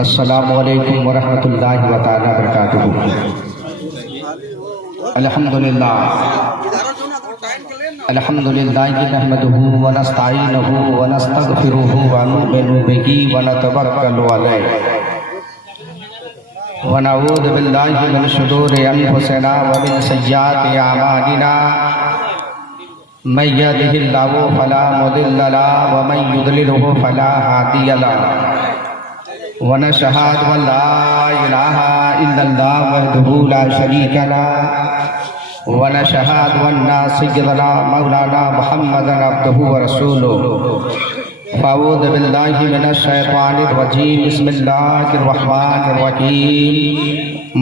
अस्सलामु अलैकुम वरहमतुल्लाहि व तआला बरकातुहू। अल्हम्दुलिल्लाह अल्हम्दुलिल्लाहि नहमदुहू व नस्तईनुहु व नस्तगफिरुहु व नु'मिनु बिही व नतवक्कलु अलैहि व नऊज़ु बिल्लाहि मिन शुरूरि अनफुसिना व मिन सय्यिआति अमालिना। मन यहदिहिल्लाहु फला मुदिल्ल लहु व मन युद्लिलहु फला हादिय लहु। व नशहदु अन ला इलाहा इल्लल्लाह वहदहू ला शरीका लहु व नशहदु अन्ना सय्यदना मौलाना मुहम्मदन अब्दुहू व रसूलुहू। फ़अऊज़ु बिल्लाहि मिनश शैतानिर रजीम। बिस्मिल्लाहिर रहमानिर रहीम।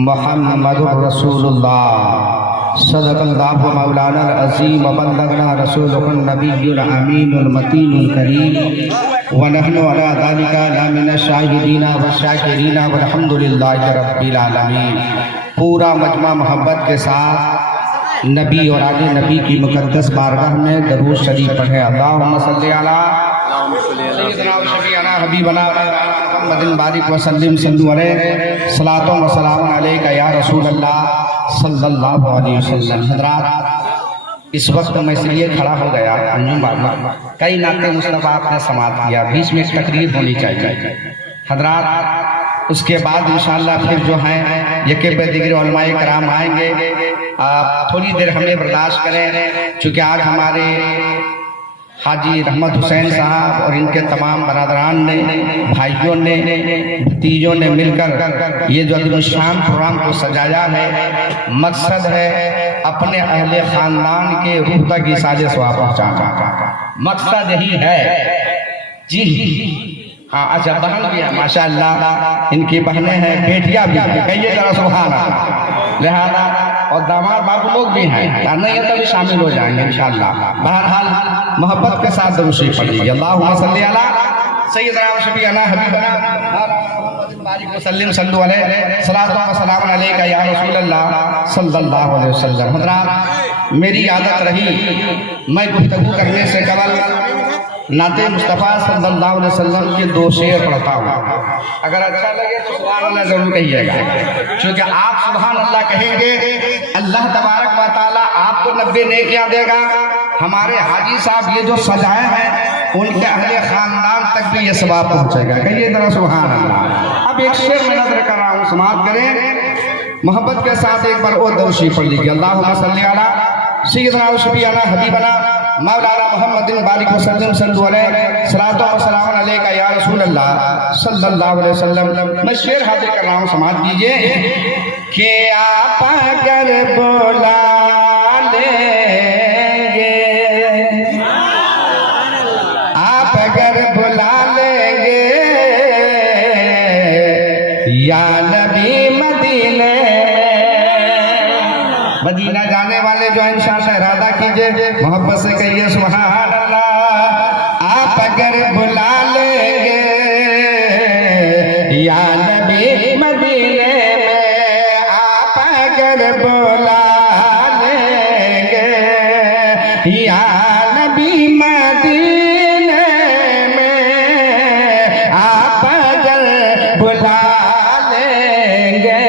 मुहम्मदुर रसूलुल्लाह सदक़ल्लाहु मौलाना अज़ीम व बल्लगना रसूलुहुन नबियुल अमीनुल मतीनुल करीम व नहनु अला ज़ालिका लमिनश शाहिदीना व शाकिरीना वल्हम्दुलिल्लाहि रब्बिल आलमीन। पूरा मजमा मोहब्बत के साथ नबी और आगे नबी की मुक़द्दस बारगाह में दरूद शरीफ पढ़े। अल्लाहुम्मा सल्ली अला सय्यिदना व शफीअना हबीबना मुहम्मदिन बारिक व सल्लिम सल्लु अलैहि सलातो व सलामुन अलैका या रसूल अल्लाह सल्लल्लाहु अलैहि वसल्लम। हज़रात, इस वक्त मैं इसलिए खड़ा हो गया, अंजुम बाबा कई नाते मुस्तफ़ा आपने समात किया, बीच में तकरीर होनी चाहिए हज़रात। उसके बाद इंशाअल्लाह फिर जो हैं यके पे दिगरे उलमाए कराम आएंगे। आप थोड़ी देर हमें बर्दाश्त करें, चूँकि आज हमारे हाजी रहमत हुसैन साहब और इनके तमाम बरादरान ने, भाइयों ने, भतीजों ने मिलकर ये जो अज़ीम शान प्रोग्राम को सजाया है, मकसद है अपने अहले ख़ानदान के रूह तक इसाले सवाब पहुँचाना। मकसद यही है जी। हाँ, अच्छा, बहन भी है माशाअल्लाह, इनकी बहनें हैं, बेटियां भी हैं, कहिए जरा सुभान अल्लाह। लिहाजा और दामाद बाबू लोग भी हैं, नहीं है तभी शामिल हो जाएंगे इंशाअल्लाह। बहरहाल मोहब्बत के साथ दुरूद शरीफ पढ़िए। अल्लाहुम्मा सल्ली अला सय्यिदना व शफीअना हबीबना मुहम्मदिन बारिक व सल्लिम सल्लु अलैहि सलातो व सलामुन अलैका या रसूल अल्लाह सल्लल्लाहु अलैहि वसल्लम। हज़रात, मेरी आदत रही मैं गुफ्तगू करने से कबल नाते मुस्तफ़ा सल्लल्लाहु अलैहि वसल्लम के दो शेर पढ़ता हूँ। अगर अच्छा लगे तो सुभान अल्लाह जरूर कहिएगा, क्योंकि आप सुभान अल्लाह कहेंगे अल्लाह तबारक व तआला आपको 90 नेकियां देगा। हमारे हाजी साहब ये जो सजाए हैं उनके अहले खानदान तक भी ये सवाब पहुँचेगा। कहिए जरा सुभान अल्लाह। अब एक शेर मैं नज़र कर रहा हूँ, समाप्त करें मोहब्बत के साथ। एक बार और दरूद शरीफ पढ़ लीजिए। अल्लाहुम्मा सल्ली अला सय्यिदना व शफीअना हबीबना मौलाना मुहम्मदिन बारिक व सल्लिम सल्लु अलैहि सलातो व सलामुन अलैका या रसूल अल्लाह सल्लल्लाहु अलैहि वसल्लम। मैं शेर हाजिर कर रहा हूँ, समाज कीजिए कि आप अगर बोला लेंगे, आप अगर बुला लेंगे या नबी मदीने, मदीना जाने वाले जो इंशाअल्लाह इरादा कीजिए, मोहब्बत से कहिए सुभान अल्लाह। आप अगर बुला लेंगे या नबी मदीने में, आप अगर बुला लेंगे या नबी मदीने में, आप अगर बुला लेंगे,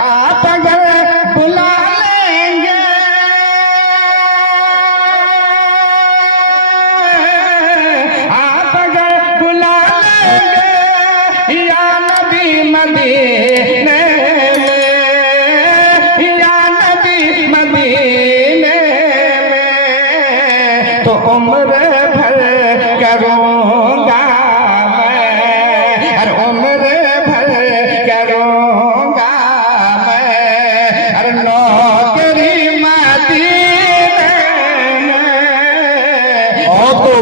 आप अगर बुला लेंगे, आप अगर बुला लेंगे या नबी मदीने में, या नबी मदीने में, तो उम्र भर करूँगा मैं, हर उम्र भर करूँगा मैं, हर नौकरी मदीने में, और तो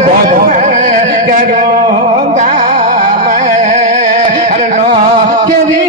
करूँगा मैं, हर नौकरी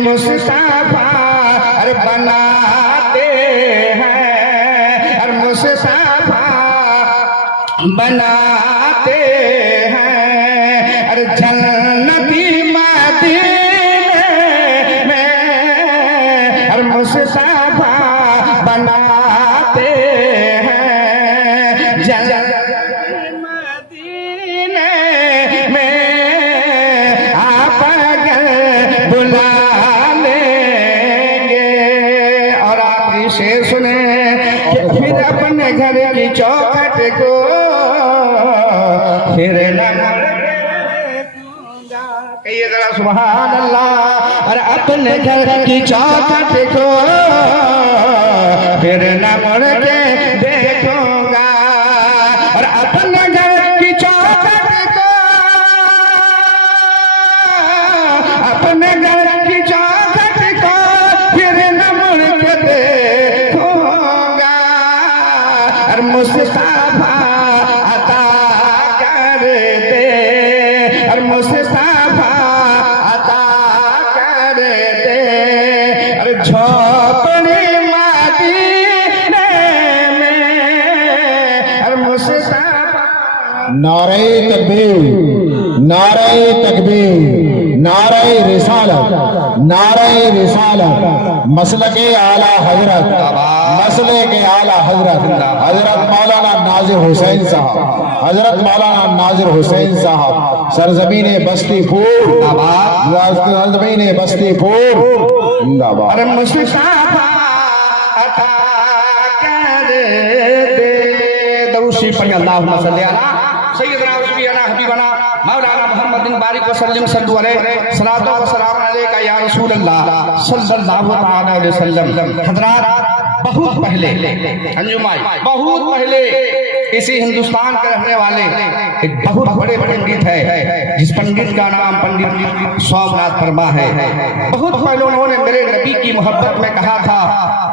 मुस्तफा अरे बनाते हैं, अरे मुस्तफा बनाते हैं, अरे जन्नती मदीने में अरे मुस्तफा बनाते हैं, जन्नती मदीने में आप अगर बुला लेंगे। और आप इसे सुने कि फिर अपने घर की चौखट को फिर कहिए जरा सुभान अल्लाह। और अपने घर की चौखट को फिर न मुड़ के देखूंगा, और अपने घर की चौखट को, अपने घर की चौखट को फिर न मुड़ के देखूंगा। और मुस्तफा अता कर दे, और मुस्तफा अता कर दे, और झोपड़ी मदीने में और मुस्तफा। नारे तकबीर, नारे तकबीर, नारे रिसालत, नारे रिसालत, मसलके आला हजरत, मसलके आला हजरत हजरत मौलाना नाजिर हुसैन साहब, हजरत मौलाना नाजिर हुसैन साहब, सरजमीन बस्ती फूल, सरजमीन बस्ती फूल जिंदाबाद। अरे मुस्तफा अता कर दे, दरूशी पढ़िए अल्लाहुम्मा सल्ली अला सय्यदना व शफीअना हबीबना मौलाना मुहम्मदिन बारिक वसल्लम सल्लु अलैहि सलातो व सलाम अलैका या रसूल अल्लाह सल्लल्लाहु तआला अलैहि वसल्लम। हजरात, बहुत पहले अंजुमाई, बहुत पहले इसी हिंदुस्तान के रहने वाले एक बहुत बड़े पंडित है, जिस पंडित का नाम पंडित सोमनाथ वर्मा है। बहुत पहले उन्होंने मेरे नबी की मोहब्बत में कहा था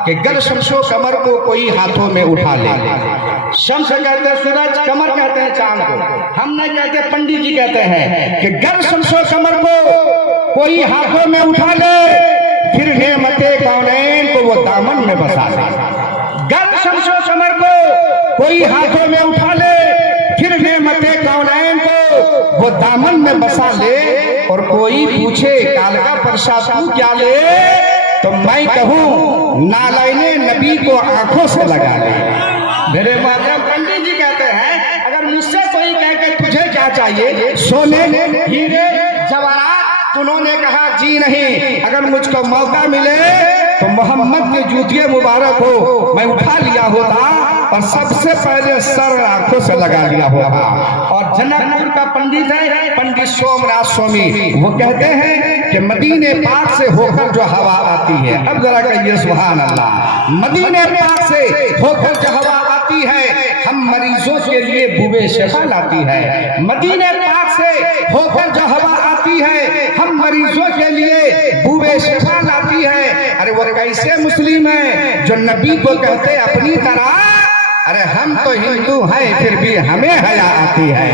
कि गर शमशो कमर को कोई हाथों में उठा ले। शम्स कहते हैं सूरज, कमर कहते हैं चांद को। हम नहीं कहते, पंडित जी कहते हैं कि गर शमशो कमर को कोई हाथों में उठा ले, फिर नेमते कौनैन को वो दामन में बसा ले। गर शमशो कमर को कोई हाथों में उठा ले, फिर नेमते कौनैन को वो दामन में बसा ले। और कोई पूछे काल का प्रसाद तू क्या ले, तो मैं कहूँ नालाइने नबी को आंखों से लगा ले। मेरे मोहतरम पंडित जी कहते हैं, अगर मुझसे कोई कहे कि तुझे क्या चाहिए, सोने हीरे जवाहरात, उन्होंने कहा जी नहीं, अगर मुझको मौका मिले तो मोहम्मद के जूतिए मुबारक हो मैं उठा लिया होता और सबसे पहले सर आंखों से लगा लिया होगा। और जनकपुर का पंडित है पंडित सोमनाथ स्वामी, वो कहते हैं कि मदीने पाक से होकर जो हवा आती है, अब जरा कहिए सुभान अल्लाह, मदीने पाक से होकर जो हवा आती है हम मरीजों के लिए बुबे शिफा लाती है। मदीने पाक से होकर जो हवा आती है हम मरीजों के लिए बुबे शिफा लाती है। अरे वो कैसे मुस्लिम है जो नबी को कहते अपनी तरह, अरे हम तो हिंदू हैं फिर भी हमें हया आती है।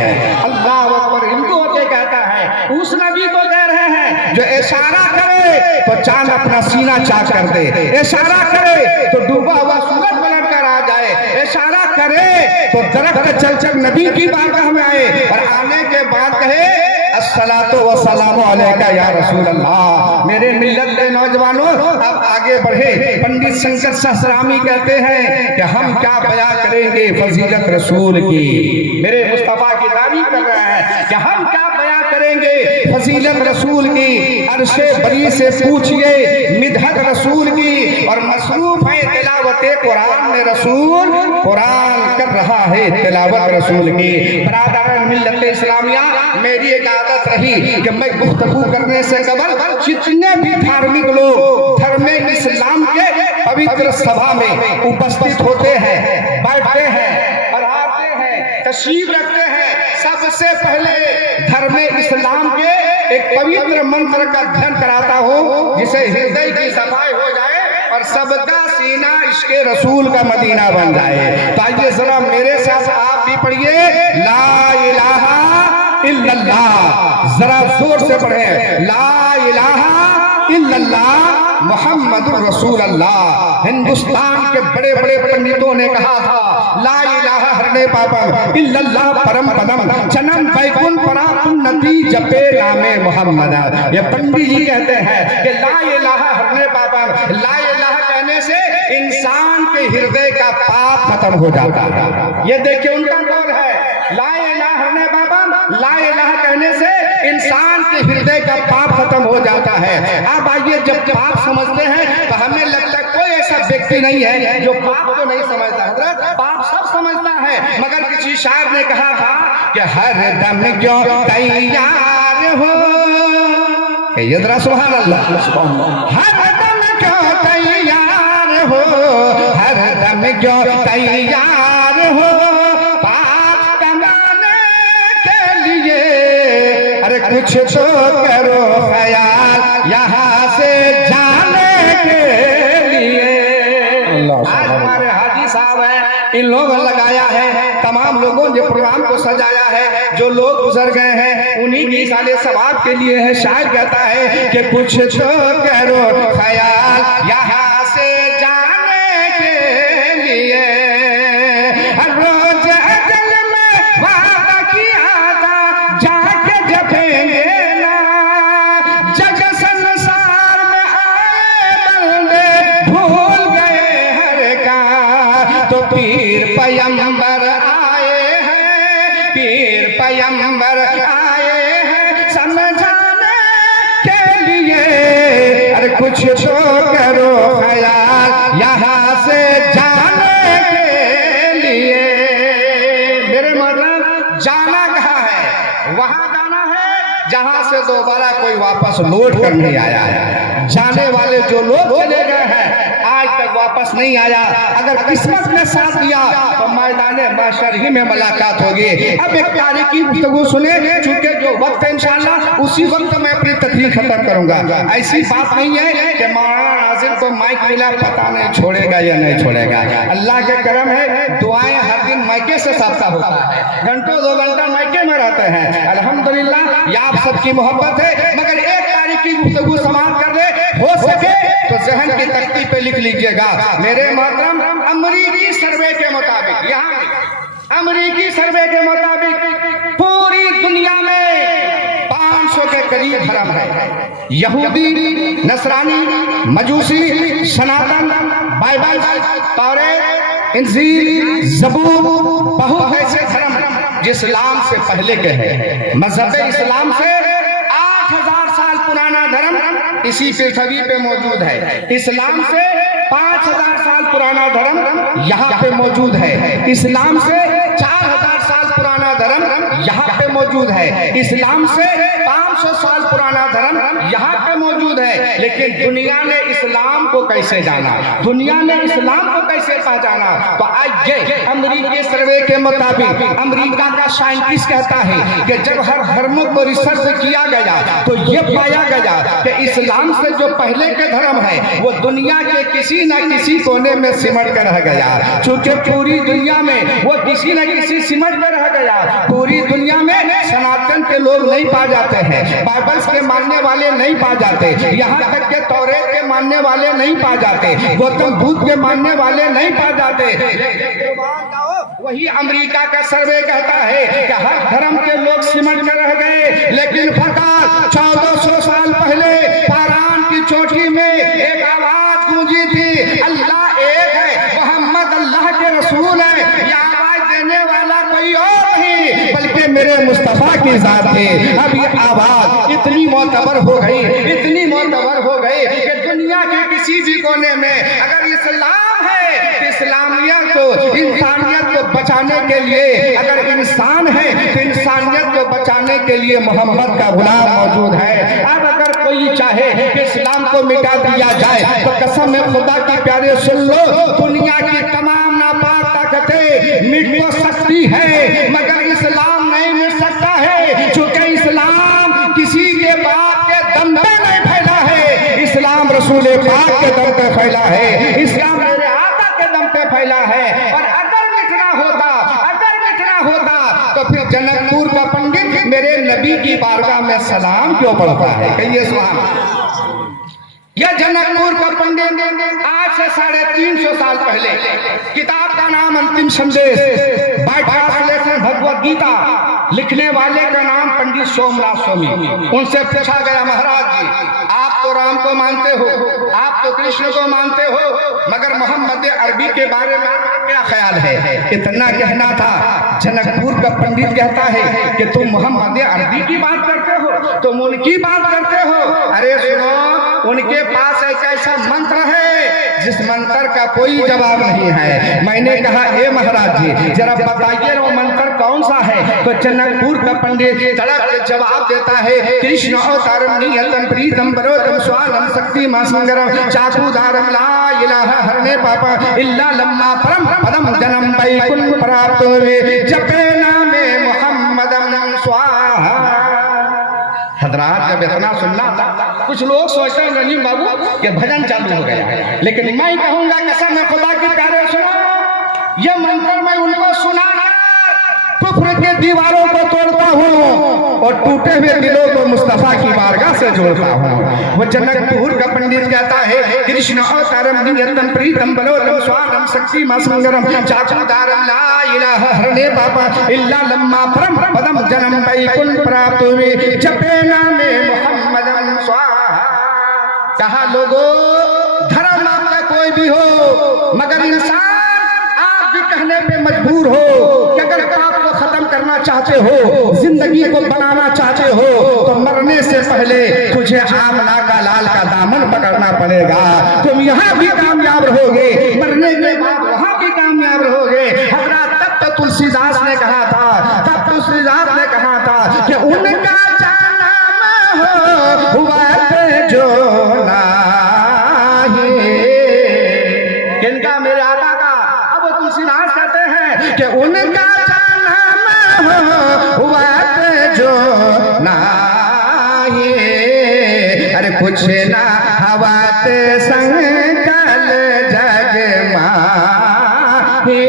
अल्लाह अकबर, हिंदू होके कहता है, उस नबी को कह रहे हैं जो इशारा करे तो चांद अपना सीना चाक कर दे, इशारा करे तो डूबा हुआ सूरज पलट कर आ जाए, इशारा करे तो दरख्त चल चल नबी की बारगाह में आए और आने के बाद कहे अस्सलातु वस्सलामु अलैका या रसूल अल्लाह। मेरे मिल्लत के नौजवानों, अब आगे बढ़े। पंडित शंकर सहस्रामी कहते हैं कि हम क्या बयां करेंगे फजीलत रसूल की। मेरे मुस्तफा की तारीफ कर रहे हैं कि हम क्या बयां करेंगे फजीलत रसूल की। अर्शे बरी से पूछिए मिदहत रसूल की, और मसरूफ है तिलावते कुरान में रसूल, कुरान कर रहा है तिलावत रसूल की। बरादरान मिल्लत इस्लामिया, मेरी एक आदत रही कि मैं गुफ्तगू करने से कबल जितने भी धार्मिक लोग धर्म इस्लाम के पवित्र सभा में उपस्थित होते हैं, बैठते हैं और आते हैं, तशरीफ रखते हैं, सबसे पहले धर्म इस्लाम के एक पवित्र मंत्र का अध्ययन कराता हूँ, जिसे हृदय की सफाई हो जाए और सबका सीना इसके रसूल का मदीना बन जाए। तो आइए जरा मेरे साथ आप भी पढ़िए, ला इलाहा इल्लल्लाह। जरा जोर से पढ़े, ला इलाहा इल्लल्लाह मुहम्मदुर रसूलुल्लाह। हिंदुस्तान के बड़े बड़े पंडितों ने कहा था ला इलाहा हरने पापम इल्लल्लाह परम पदम जन्म बैकुंठ परापुन्नति जपे नामे मोहम्मद। ये पंडित जी कहते हैं कि ला इलाहा हरने पापम, ला इलाहा कहने से इंसान के हृदय का पाप खत्म हो जाता है। ये देखिए उनका कौन है, ला इलाहा हरने पापम, ला इलाहा कहने से इंसान के हृदय का पाप खत्म हो जाता है। अब आइए, जब पाप समझते हैं तो हमें लगता है कोई ऐसा व्यक्ति नहीं है जो पाप को नहीं समझता। हजरत पाप सब समझता है, मगर किसी शायर ने कहा था कि हर दम क्यों तैयार हो, ये जरा सुभान अल्लाह, हर दम क्यों तैयार हो, हर दम क्यों तैयार हो पाप कमाने के लिए। अरे कुछ तो करो ख्याल यहाँ से जाने के लिए। आज हमारे हाजी साहब हैं, इन लोगों ने लगाया है, तमाम लोगों ने प्रोग्राम को सजाया है, जो लोग गुजर गए हैं उन्हीं की साले सवाब के लिए है। शायर कहता है कि कुछ तो करो ख्याल यहाँ से जाने के लिए। हर रोज अजल में वादा किया था जाके जपेंगे ना, जग संसार में आए बंदे भूल गए हर का। तो पीर पैगंबर आए हैं, पीर पैगंबर आए हैं समझाने के लिए। अरे कुछ तो करो ख्याल यहाँ से जाने के लिए। मेरे मतलब जाना कहाँ है, वहां जाना है जहां से दोबारा कोई वापस लौट कर नहीं आया है। जाने वाले जो लोग चले गए हैं आज तक वापस नहीं आया, अगर किस्मत ने साथ दिया तो मैदाने माशर ही में मुलाकात होगी। अब एक तारीखी गुफ्तगू सुने, चूंकि जो वक्त है इंशाअल्लाह उसी वक्त मैं अपनी तकरीर खत्म करूंगा। ऐसी बात नहीं है कि मौलाना नाज़िम को माइक मिला पता नहीं छोड़ेगा या नहीं छोड़ेगा। अल्लाह के करम है, दुआएं हर दिन माइके से साफता होता है, घंटों 2 घंटा माइके में रहते हैं। अल्हम्दुलिल्लाह ये आप सबकी मोहब्बत है, मगर एक तारीखी गुफ्तगू समाप्त कर दे, हो सके तो जहन की तख्ती पे लिख लीजिएगा। मेरे मोहतरम, अमरीकी सर्वे के मुताबिक, यहाँ अमरीकी सर्वे के मुताबिक पूरी दुनिया में 500 के करीब धर्म है। यहूदी, नसरानी, मजूसी, सनातन, बाइबल, तौरात, इंजील, ज़बूर, बहुत ऐसे धर्म इस्लाम से पहले के हैं। मजहब इस्लाम से 8000 साल पुराना धर्म इसी पृथ्वी पे मौजूद है। इस्लाम से 5000 साल पुराना धर्म यहाँ पे मौजूद है। इस्लाम से 4000 साल पुराना धर्म यहाँ पे मौजूद है। इस्लाम से 500 साल पुराना धर्म यहाँ पे मौजूद है। लेकिन दुनिया ने इस्लाम को कैसे जाना, दुनिया ने इस्लाम को कैसे पहचाना? तो आज ये अमेरिकी सर्वे के मुताबिक अमेरिका का साइंटिस्ट कहता है कि जब हर धर्मों को रिसर्च किया गया तो ये पाया गया कि इस्लाम से जो पहले के धर्म है वो दुनिया के किसी न किसी कोने में सिमट कर रह गया। चूंकि पूरी दुनिया में वो किसी न किसी सिमट कर रह गया। पूरी दुनिया में सनातन के लोग नहीं पा जाते हैं, बाइबल्स के मानने वाले नहीं पा जाते, यहाँ तक के तौरात के मानने वाले नहीं पा जाते, गौतम बुद्ध के मानने वाले नहीं पा जाते। वही अमेरिका का सर्वे कहता है कि हर धर्म के लोग सिमट कर रह गए। लेकिन फकत 1400 साल पहले पारान की चोटी में एक आवाज गूंजी थी, अल्लाह एक है, मोहम्मद अल्लाह के रसूल है। यह आवाज देने वाला कोई और नहीं बल्कि मेरे मुस्तफा की जात है। अब ये आवाज इतनी मोतबर हो गई, इतनी मोतबर हो गई कि दुनिया के किसी भी कोने में अगर इस्लाम है, इस्लामियत को, इंसानियत को बचाने के लिए, अगर इंसान है तो इंसानियत को बचाने के लिए मोहम्मद का गुलाम मौजूद है। अब अगर कोई चाहे कि इस्लाम को मिटा दिया जाए तो कसम है खुदा की प्यारे सुन लो, दुनिया की तमाम नापाक ताकतें मिट तो सकती है मगर इस्लाम नहीं मिट सकता है। चूंकि इस्लाम किसी के बाप के दम पे नहीं फैला है, इस्लाम रसूल पाक के दम पे फैला है, इस्लाम मेरे आका के दम पे फैला है। और अगर मिटना होता तो फिर जनकपुर का पंडित मेरे नबी की बारगाह में सलाम क्यों पढ़ता है? कहिए सुभान अल्लाह। यह जनकपुर का पंडित आज से 350 साल पहले किताब का नाम अंतिम संदेश बाय ट्रांसलेशन भगवत गीता, लिखने वाले का नाम पंडित सोमनाथ स्वामी। उनसे पूछा गया, महाराज जी आप तो राम को मानते हो, आप तो कृष्ण को मानते हो, मगर मोहम्मद अरबी के बारे में क्या ख्याल है? इतना कहना था। जनकपुर का पंडित कहता है कि तुम मोहम्मद अरबी की बात करते हो, तुम उनकी बात करते हो। अरे सुनो, उनके पास एक ऐसा मंत्र है जिस मंत्र का कोई जवाब नहीं है। मैंने कहा ए महाराज जी जरा बताइए वो मंत्र कौन सा है? तो जनकपुर का पंडित तड़प के जवाब देता है, कृष्ण अवतारम नियतम प्रीतम बरोतम स्वानम शक्ति मासंगरम चाकुदारम ला इलाहा हरणे पापा इल्ला लम्मा परम पदम जन्म वैकुंठ प्राप्त हुए जपे नामे मुहम्मदम स्वाहा। हजरात जब इतना सुनना था, कुछ लोग सोचते हैं रंजीम बाबू ये भजन चालू हो गया, लेकिन मैं कहूंगा कसम है खुदा की प्यारे सुनो, ये मंत्र मैं उनको सुना कुफ्र के दीवारों को तोड़ता हूँ और टूटे हुए दिलों को मुस्तफा की बारगाह से जोड़ता हूँ। वो जनकपुर का पंडित कहता है, कृष्ण अवतारम नियतम प्रीतम बलोतम स्वानम शक्ति मासंगरम चाकुदारम ला इलाहा हरणे पापा इल्ला लम्मा परम पदम जन्म वैकुंठ प्राप्त हुए जपे नामे मुहम्मदम स्वाहा। कहा लोगों, धर्म आपका कोई भी हो, मगर इंसान आप भी कहने पे मजबूर हो कि अगर पाप को खत्म करना चाहते हो, जिंदगी को बनाना चाहते हो, तो मरने से पहले तुझे आमना का लाल का दामन पकड़ना पड़ेगा। तुम यहाँ भी कामयाब रहोगे, मरने के बाद वहाँ भी कामयाब रहोगे। हजरत तब तो तुलसीदास ने कहा था, तब तुलसीदास ने कहा था कि उनका जाना हो हुआ जो नाही, किनका? मेरे आका का। अब तुलसीदास कहते हैं कि उनका जाना हुआ जो नाही, अरे कुछ ना हवा ते संकल जग माही।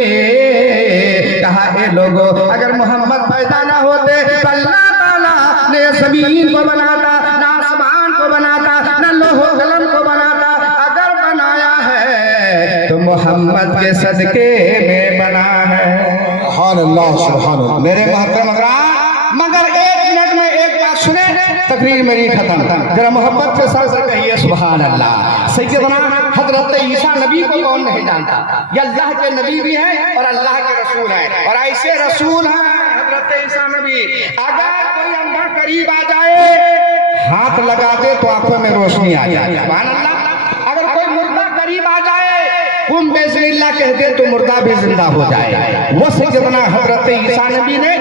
कहा ए लोगो, अगर मोहम्मद पैदा ना होते तो अल्लाह ताला ने जमीन को बनाता, ना आसमान को बनाता, ना लोहो कलम को बनाता। अगर बनाया है तो मोहम्मद के सदके में बना है। सुभान अल्लाह, सुभान अल्लाह। मेरे मोहतरम मगर 1 मिनट में एक बात सुने, तकरीर मेरी खत्म। जरा मोहब्बत के साथ कहिए सुभान अल्लाह। सैयदना हजरत ईसा नबी को कौन नहीं जानता? ये अल्लाह के नबी भी हैं और अल्लाह के रसूल हैं, और ऐसे रसूल हैं हजरत ईसा नबी। अगर कोई अंधा करीब आ जाए, हाथ लगा दे तो आंखों में रोशनी आ जाए। सुभान अल्लाह। अगर कोई मुर्दा करीब आ जाए, कुम बेज़िल्लाह कह दे तो मुर्दा भी जिंदा हो जाए। वो सैयदना हजरत ईसा नबी ने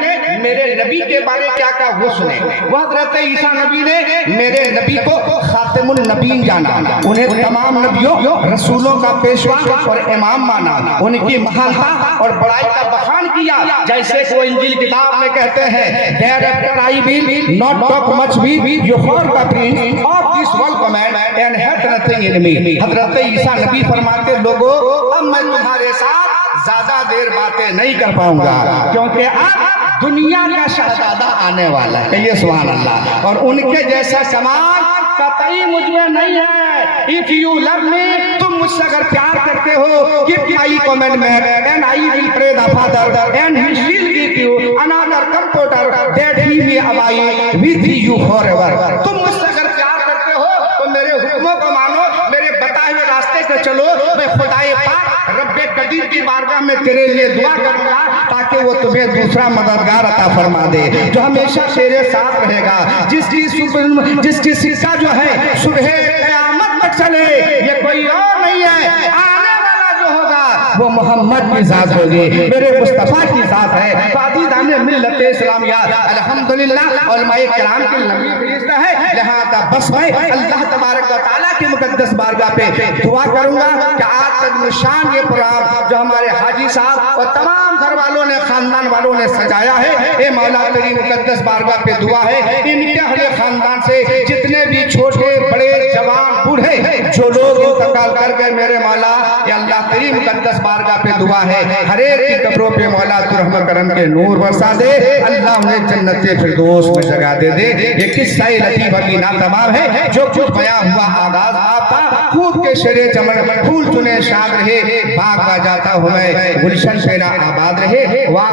मेरे नबी के बारे क्या क्या वो सुने। वो हजरत ईसा नबी ने मेरे नबी को खातिमुन नबीन जाना, उन्हें तमाम नबियों रसूलों का पेशवा और इमाम माना, उनकी महानता और बड़ाई का बखान किया। जैसे को इंजील किताब में कहते हैं, thereafter I will not talk much with you for the prince of this world command and hath nothing in me. Hazrat Isa नबी फरमाते, लोगों अब मैं तुम्हारे साथ ज्यादा देर बातें नहीं कर पाऊंगा, क्योंकि अब दुनिया का शहजादा आने वाला है। कहिए सुभान अल्लाह। और उनके जैसा कमाल कतई मुझ में नहीं है। इफ यू लव मी, तुम मुझसे अगर प्यार करते हो, keep my commandment and I will pray the father and he will give you another comforter that he will abide with you forever. तुम मुझसे अगर प्यार करते हो तो मेरे हुक्मों को मानो, मेरे बताए हुए रास्ते से चलो। मैं खुदाए पाक रब्बे कदीर की बारगाह में तेरे लिए दुआ करूंगा ताकि वो तुम्हें दूसरा मददगार अता फरमा दे जो हमेशा तेरे साथ रहेगा, जिसकी सिक्का जो है सुबह क़यामत तक चले। ये कोई और नहीं है, आने वाला जो होगा वो मोहम्मद की जात होगी, मेरे मुस्तफा की जात है। तादीदाने मिल्लत इस्लामिया अल्हम्दुलिल्लाह उलमाए किराम के नबी फरिश्ता है। लिहाजा बस मैं अल्लाह तबारक व तआला की मुकद्दस बारगाह पे दुआ करूंगा कि आज तक निशान ये प्रोग्राम जो हमारे हाजी साहब और तमाम घर वालों ने, खानदान वालों ने सजाया है, ए मौला तेरी मुकद्दस बारगाह पे दुआ है, इनके अहले खानदान से जितने भी छोटे बड़े जवान बूढ़े जो लोग इंतकाल कर गए, मेरे मौला अल्लाह तेरी मुकद्दस बारगाह पे दुआ है, हर एक की कब्रों पे मौला तू रहमत करम के नूर बरसा दे, अल्लाह उन्हें जन्नत फिरदौस में जगह दे दे। ये किस्सा लतीफ अभी ना तमाम है, जो कुछ बयां हुआ आगाज आपका, खूब के शेरे चमन फूल चुने शाद रहे, बाग बा जाता हूँ मैं, गुलशन शेरा आबाद रहे। वाह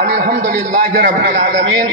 अल्हम्दुलिल्लाह रब्बिल आलमीन।